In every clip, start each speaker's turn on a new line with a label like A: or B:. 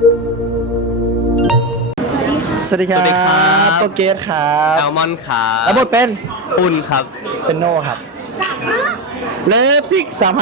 A: สวัสดีครับโปเกสครับ
B: แอลมอนครับ
A: แล้วบทเป็น
B: อุ่นครับ
A: เป็นโน่ครับเลิฟซิก2024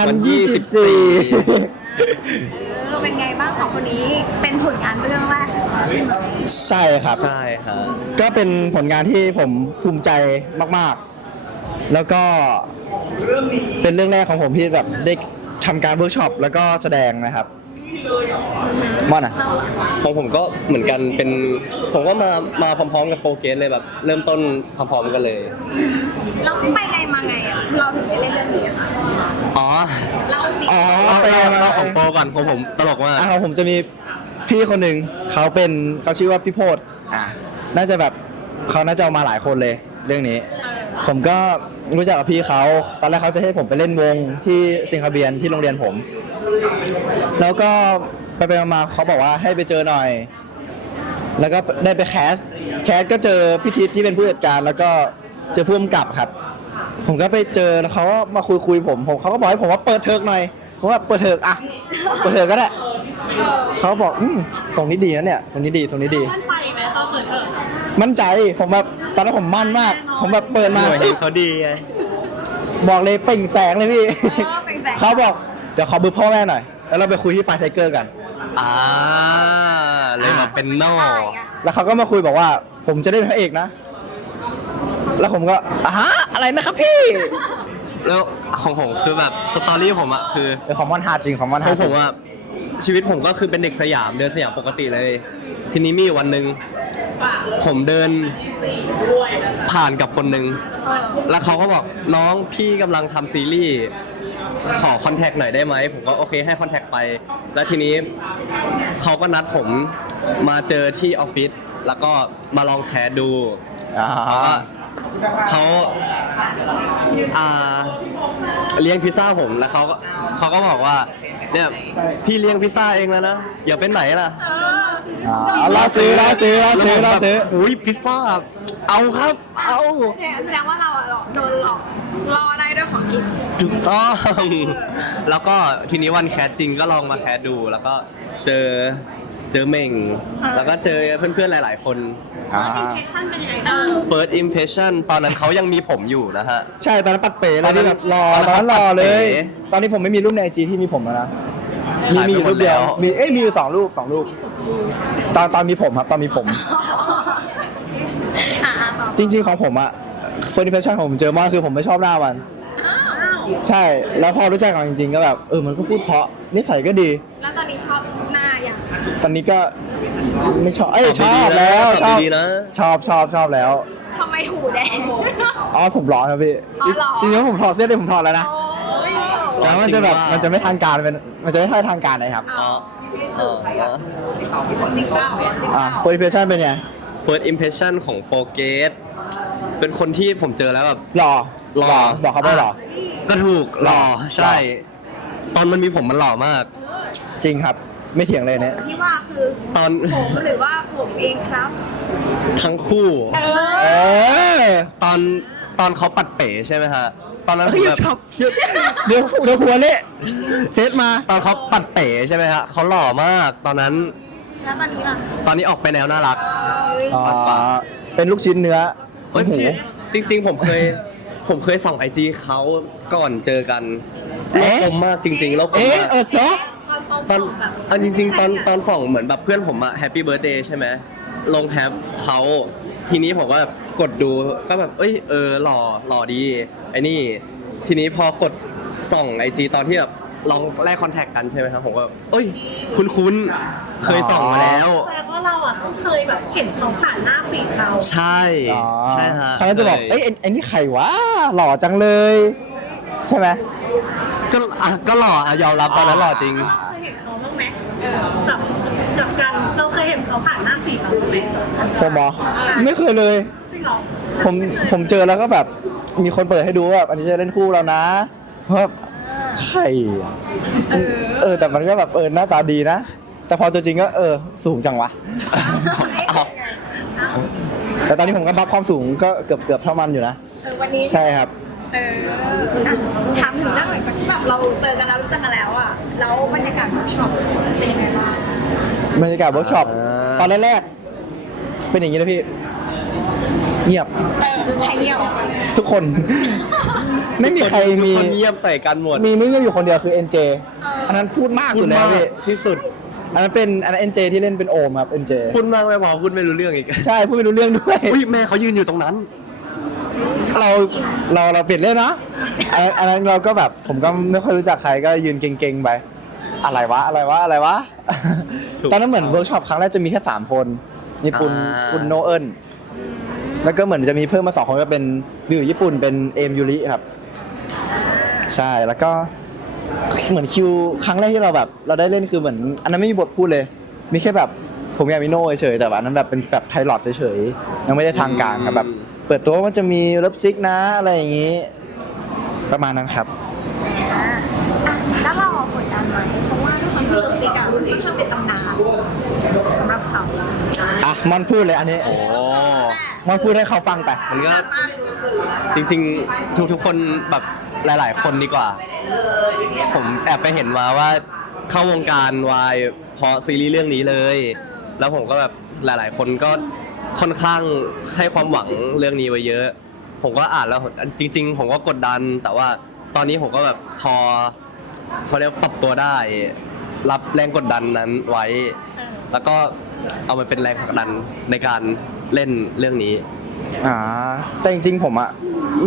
C: เป็นไงบ้างของคนนี้เป็นผลงานเรื่องแรก
A: ใช่ครับ
B: ใช่ครับ
A: ก็เป็นผลงานที่ผมภูมิใจมากๆแล้วก็เป็นเรื่องแรกของผมที่แบบได้ทำการเวิร์กช็อปแล้วก็แสดงนะครับม่อนอ่ะ
B: ของผมก็เหมือนกันเป็นผมก็มาพร้อมๆกับโปรเกรสเลยแบบเริ่มต้นพร้อมๆกันเลย
C: เราไปไงมาไงอ่ะเราถึงได้เล่นเรื่องนี้อ่ะ
B: อ๋อ
A: ไปไงมา
B: ของโปรก่อนของผมตลกมาก
A: ของผมจะมีพี่คนหนึ่งเขาชื่อว่าพี่โพธน่าจะแบบเขาน่าจะเอามาหลายคนเลยเรื่องนี้ผมก็รู้จักกับพี่เขาตอนแรกเขาจะให้ผมไปเล่นวงที่สิงคโปร์ที่โรงเรียนผมแล้วก็ไปมาเขาบอกว่าให้ไปเจอหน่อยแล้วก็ได้ไปแคสก็เจอพี่ทิพย์ที่เป็นผู้จัดการแล้วก็เจอผู้กำกับครับผมก็ไปเจอแล้วเขาก็มาคุยผมเขาก็บอกให้ผมว่าเปิดเทอร์กหน่อยผมว่าเปิดเทอร์กอะเปิดเทอร์กก็ได้เขาบอกตรงนี้ดีนะเนี่ยตรงนี้ดีมั่น
C: ใจไหมตอนเปิดเทอร์
A: มั่นใจผมแบบตอนนั้นผมมั่นมากผมแบบเปิดมา
B: เขาดีไง
A: บอกเลยเปล่งแสงเลยพี่เขาบอกเดี๋ยวขอเบอร์พ่อแม่หน่อยแล้วเราไปคุยที่ไฟไทเกอร์กัน
B: เลยมาเป็นนอก
A: แล้วเขาก็มาคุยบอกว่าผมจะได้เป็นพระเอกนะแล้วผมก็อะไรนะครับพี่
B: แล้วของผมคือแบบสตอรี่ผมอะคือ
A: ของมอนฮาจริงของมอนฮา
B: ผมอะชีวิตผมก็คือเป็นเด็กสยามเดินสยามปกติเลยทีนี้มีวันหนึ่งผมเดินผ่านกับคนหนึ่งแล้วเขาก็บอกน้องพี่กำลังทำซีรีส์ขอคอนแทคหน่อยได้ไหมผมก็โอเคให้คอนแทคไปแล้วทีนี้เขาก็นัดผมมาเจอที่ออฟฟิศแล้วก็มาลองแคสดูเขาเลี้ยงพิซซ่าผมแล้วเขาก็บอกว่าเนี่ยพี่เลี้ยงพิซซ่าเองแล้วนะอย่าเป็นไหนล่ะ
A: เราซื้อ
B: อุ้ยพิซซ่าเอาครับเอา
C: แสดงว่าเราโดนหลอกรอได้ด้วยของกิน
B: ถูกต้องแล้วก็ทีนี้วันแคสจริงก็ลองมาแคสดูแล้วก็เจอเม่งแล้วก็เจอเพื่อนๆหลายๆคน
C: impression เป็นยังไง
B: first impression ตอนนั้นเขายังมีผมอยู่นะฮะ
A: ใช่ตอนนั้นปัดเป๋เลยที่แบบรอตอนนั้นรอเลยตอนนี้ผมไม่มีรูปใน IG ที่มีผมแล้วนะมีอยู่รูปเดียวมีอยู่2 รูปตอนมีผมครับตอนมีผมจริงๆของผมอะ first impression ของผมเจอมากคือผมไม่ชอบหน้ามันใช่แล้วพอรู้จักกันจริงๆก็แบบมันก็พูดเพราะนิสัยก็ดี
C: แล้วตอนนี้ชอบหน้าอย่าง
A: ตอนนี้ก็ไม่ชอบชอบแล้วชอบแล้ว
C: ทำไมหูแดง
A: ผมร้อนครับพี่จริงๆผมถอดเสื้อเลยผมถอดแล้วนะแล้วมันจะแบบมันจะไม่ทางการมันจะไม่ค่อยทางการเลยครับfirst impression เป็นไง
B: first impression ของโปรเกสเป็นคนที่ผมเจอแล้วแบบ
A: หล่อบอกเขาไปหล่อ
B: ก็ถูกหล่อใช่ตอนมันมีผมมันหล่อมาก
A: จริงครับไม่เถียงเลยเนี่ย
C: ที่ว่าคือ
B: ตอน
C: ผมหรือว่าผมเองครับ
B: ทั้งคู่ตอนเขาปัดเป๋ใช่ไหมฮะตอนนั้น
A: แบบเดี๋ยวหัวเละเซตมา
B: ตอนเขาปัดเป๋ใช่ไหมฮะเขาหล่อมากตอนนั้น
C: แล้วตอนนี้ล่ะ
B: ตอนนี้ออกไปแนวน่ารัก
A: เป็นลูกชิ้นเนื้อ
B: พี่จริงๆผมเคยส่อง IG เขาก่อนเจอกันแล้วคมมากจริงๆแล้วผมตอนจริงๆตอนส่องเหมือนแบบเพื่อนผมอะแฮปปี้เบิร์ธเดย์ใช่ไหมลงแฮปเขาทีนี้ผมก็แบบกดดูก็แบบหล่อดีไอ้นี่ทีนี้พอกดส่อง IG ตอนที่แบบลองแลกคอนแทคกันใช่ไหมครับผมก็คุ้นเคยส่องมาแล้ว
C: แสดงว่าเราอะต้องเคยแบบเห็นเขาผ่านหน้าฟีดเรา
B: ใช่ฮะ
A: เขาจะบอกไอ้นี่ใครวะหล่อจังเลยใช่ไหม
B: ก็หล่อยอมรับตอนนั้นหล่อจริง
C: เคยเห็นเขาบ้างไหมกับกันเราเคยเห็นเขาผ่านหน้าฟีดเราบ้างไหม
A: ผมไม่เคยเลย
C: จริงเหรอ
A: ผมเจอแล้วก็แบบมีคนเปิดให้ดูว่าอันนี้จะเล่นคู่เรานะเพราะใครแต่มันก็แบบหน้าตาดีนะแต่พอตัวจริงก็สูงจังวะแต่ตอนนี้ผมก็บัฟความสูงก็เกือบเท่ามันอยู่นะ
C: วันนี้
A: ใช่ครับ
C: ถามถึงเรื่องหน่อยที่แบบเราเจอกันแล้วรู้จักกันแล้วอ่ะแล้วบรรยากาศของช็อปเป็นยังไงบ้าง
A: บรรยากาศเวิร์กช็อป
B: อ่า
A: ตอนแรกๆเป็นอย่างนี้เลยพี่ เงียบ
C: ใครเงียบ
A: ทุกคน ไม่มีใคร
B: ทุก
A: มี
B: คนเงียบใส่กันหมด
A: มีไม่เงียบอยู่คนเดียวคือ NJ อันนั้นพูดมากสุดแล้วพี่
B: ที่สุด
A: อันนั้น NJ ที่เล่นเป็นโอมครับ NJ
B: พูดมากไม่พอพูดไม่รู้เรื่องอีก
A: ใช่พูดไม่รู้เรื่องด้วย
B: อุ้ยแม่เขายืนอยู่ตรงนั้น
A: เราเปลี่ยนเล่นนะอันนั้นเราก็แบบผมก็ไม่ค่อยรู้จักใครก็ยืนเก่งๆไปอะไรวะ
B: ถูก
A: ตอนนั้นเหมือนเวิร์กช็อปครั้งแรกจะมีแค่3คนญี่ปุ่น
B: อ่า
A: คุณโนเอิลแล้วก็เหมือนจะมีเพิ่มมา2คนก็เป็นวิวญี่ปุ่นเป็นเอมยูริครับใช่แล้วก็เหมือนคิวครั้งแรกที่เราแบบเราได้เล่นคือเหมือนอันนั้นไม่มีบทพูดเลย มีแค่แบบผมอยากมีโน่เฉยๆแต่ว่าอันนั้นแบบเป็นแบบไพลอตเฉยๆยังไม่ได้ทางการครับแบบเปิดตัวว่ามันจะมีเลิฟซิกนะอะไรอย่างนี้ ประมาณนั้นครับ
C: แล้วเรากดดันไหมเพราะว่าด้วยความที่เลิฟซิกอะค่อนข้างเป็นตำนานสำหรับเขา
A: อ่ะมอนพูดเลยอันนี้
B: โอ้
A: มอนพูดให้เขาฟังไป
B: มันก็จริงๆทุกๆคนแบบหลายๆ คนดีกว่า ผมแอบไปเห็นมาว่าเข้าวงการวายเพราะซีรีส์เรื่องนี้เลย แล้วผมก็แบบหลายๆ คนก็ค่อนข้างให้ความหวังเรื่องนี้ไว้เยอะ ผมก็อ่านแล้วจริง ๆ ผมก็กดดัน แต่ว่าตอนนี้ผมก็แบบพอเขาเรียกปรับตัวได้ รับแรงกดดันนั้นไว้ แล้วก็เอามาเป็นแรงผลักดันในการเล่นเรื่องนี้
A: แต่จริงๆผมอะ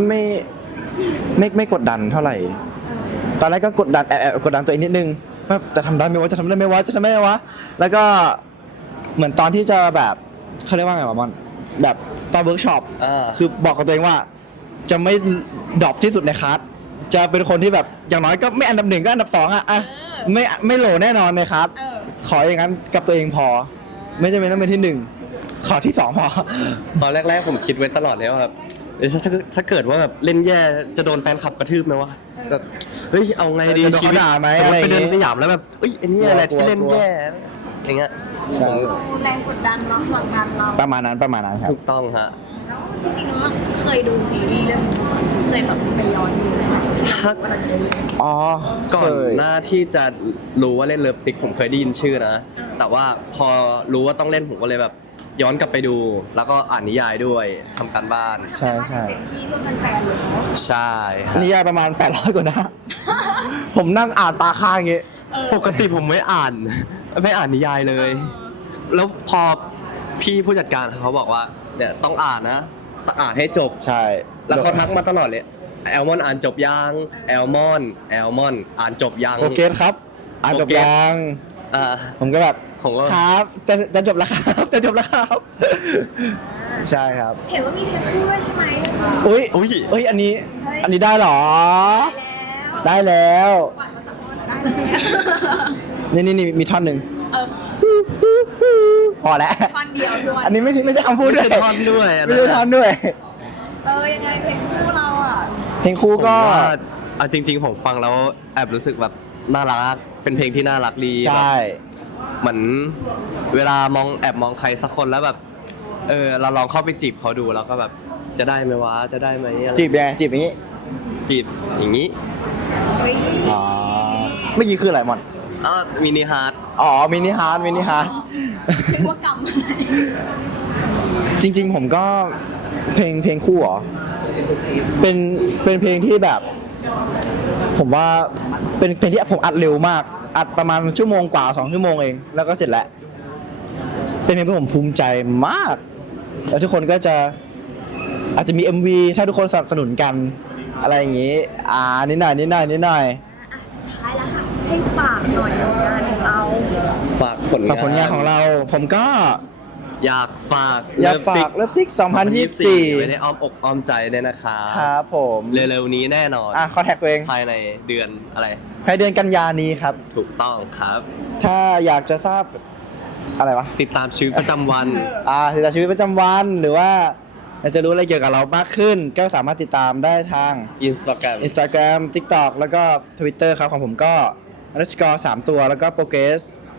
A: ไม่กดดันเท่าไหร่ ตอนแรกก็กดดันแอบกดดันตัวเองนิดนึงว่าจะทำได้ไหมวะจะทำได้ไหมวะจะทำได้ไหมวะแล้วก็เหมือนตอนที่จะแบบเขาเรียกว่าไงวะมอนแบบตอนเวิร์กช็อป คือบอกกับตัวเองว่า จะไม่ดรอปที่สุดในคลาสจะเป็นคนที่แบบอย่างน้อยก็ไม่อันดับ1ก็อันดับ2อะไม่โหลแน่นอนในคลาสขออย่างนั้นกับตัวเองพอ ไม่จำเป็นต้องเป็นที่1ขอที่2พอ
B: ตอนแรกๆผมคิดไว้ตลอดเลยว่าแบบถ้าเกิดว่าแบบเล่นแย่จะโดนแฟนคลับกระทืบไหมวะแบบเฮ้ยเอาไงดี
A: จะโดน
B: ชีวิต
A: เขาด่าไหม
B: สมม
A: อะไร
B: ติ
A: อย่างงี้
B: ไปเดินสยามแล้วแบบเอ้ยอันนี้อะไร
A: กลัว
B: ที่เล่น
A: กลัว
B: แย่อย่างเงี้ย
A: ใช่
C: แรงกดดันเนาะหลังการเรา
A: ประมาณนั้นครับ
B: ถูกต้องฮะ
C: แล้วจริงๆแล้วเคยดูซีรีส์เรื่องนี้เคยแบบไปย้อนดูไหม
B: ถ้า
A: อ๋อ
B: ก่อนหน้าที่จะรู้ว่าเล่นเลิฟซิกผมเคยได้ยินชื่อนะ แต่ว่าพอรู้ว่าต้องเล่นผมก็เลยแบบย้อนกลับไปดู แล้วก็อ่านนิยายด้วยทำการบ้าน
A: ใช่ใช่
C: เต็มที่เพื่อแฟนๆเลยเนาะ
B: ใช่ฮะ
A: นิยายประมาณ800กว่าหนะ ผมนั่งอ่านตาค้างอย่างงี้
B: ปกติผมไม่อ่าน ไม่อ่านนิยายเลย แล้วพอพี่ผู้จัดการเขาบอกว่าเนี่ยต้องอ่านนะต้องอ่านให้จบ
A: ใช่
B: แล้วเขาทักมาตลอดเลยแอลมอนอ่านจบยังแอลมอนอ่านจบยัง
A: โอเคครับ อ่านจบยัง
B: อ่า
A: ผมก็แบบ
B: ผมก็
A: ครับจะจบแล้วครับ จะจบแล้วครับ ใช่ครับ
C: เห็นว่ามีเพลงคู่ด้วยใช่ไหม
A: อุ้ย
B: อุ้ย
A: เอ้ยอันนี้ได้เหรอ
C: แล้ว
A: ได้แล้ว
C: หวานมาสักพักได้แล้ว
A: นี่มีท่อนหนึ่ง
C: เออ
A: พอแล้ว
C: ท่อนเดียวด้วย
A: อันนี้ไม่ใช่คำพูดด้วย
B: ไม่ใช่ท่อนด้วยอันนั้น
A: ไม่ใช่ท่อนด้วย
C: ยังไงเพลงคู่เราอ่ะ
A: เพลงคู่
B: ผม
A: ก็
B: ว่าเอาจริง ๆ ผมฟังแล้วแอบรู้สึกแบบน่ารักเป็นเพลงที่น่ารักดี
A: ใช่
B: เหมือนเวลแอบมองใครสักคนแล้วแบบเราลองเข้าไปจีบเขาดูแล้วก็แบบจะได้ไหมวะจะได้ไหมอะไร
A: จีบยังไงจีบอย่างนี้
B: จีบอย่างนี้
C: เฮ้ย
A: อ๋อเมื่อกี้คืออะไรมอน
B: มินิฮาร์ด
A: อ๋อมินิฮาร์ด
C: นึกว่ากรรมอะไร
A: จริงๆผมก็เพลงคู่เหรอเป็นเพลงที่แบบ ผมว่าเป็นเพลงที่ผมอัดเร็วมาก อัดประมาณ1 ชั่วโมงกว่า2 ชั่วโมงเองแล้วก็เสร็จแล้วเป็นเพลงที่ผมภูมิใจมาก แล้วทุกคนก็จะอาจจะมี MV ถ้าทุกคนสนับสนุนกันอะไรอย่างงี้นิดหน่อย
C: ท้ายแล้วค่ะให้ฝากหน่อยผลงานของเรา
B: ฝากผล
A: ฝากผลงานของเราผมก็
B: อยากฝาก
A: อยากฝากเลิฟซิก
B: ไว้ในอ้อมอกอ้อมใจด้วยนะครับ
A: 2024 ครับผม
B: เร็วๆนี้แน่นอน
A: คอนแทคตัวเอง
B: ภายในเดือนอะไร
A: ภายเดือนกันยานี้ครับ
B: ถูกต้องครับ
A: ถ้าอยากจะทราบอะไรวะ
B: ติดตามชีวิตประจำวัน
A: ติดตามชีวิตประจำวันหรือว่าอยากจะรู้อะไรเกี่ยวกับเรามากขึ้น ก็สามารถติดตามได้ทาง
B: Instagram
A: Instagram TikTok แล้วก็ Twitter ครับของผมก็ underscore 3 ตัวแล้วก็ progress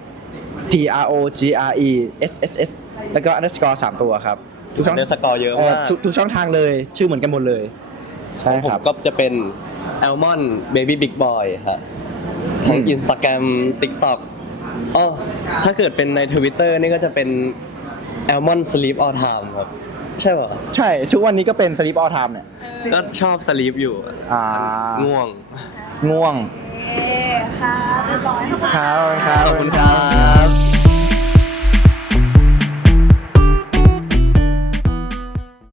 A: PROGRESSS แล้วก็ underscore 3 ตัวครับทุกช่อง
B: เนื้อสกอร์เยอะมาก
A: ทุกช่องทางเลยชื่อเหมือนกันหมดเลย ใช่
B: ผม
A: ครับ
B: ก็จะเป็น Almond Baby Big Boy ฮะทั้ง Instagram TikTok อ๋อถ้าเกิดเป็นใน Twitter นี่ก็จะเป็น Almond Sleep All Time ครับ ใช่ป่ะ
A: ใช่ทุกวันนี้ก็เป็น Sleep All Time เนี่ย
B: ก็ชอบ sleep อยู่ ง่วง
A: ง่วง
C: เอ๊ค่ะเรียบร้อยค่ะ
A: ครับ
B: ขอบคุณครับ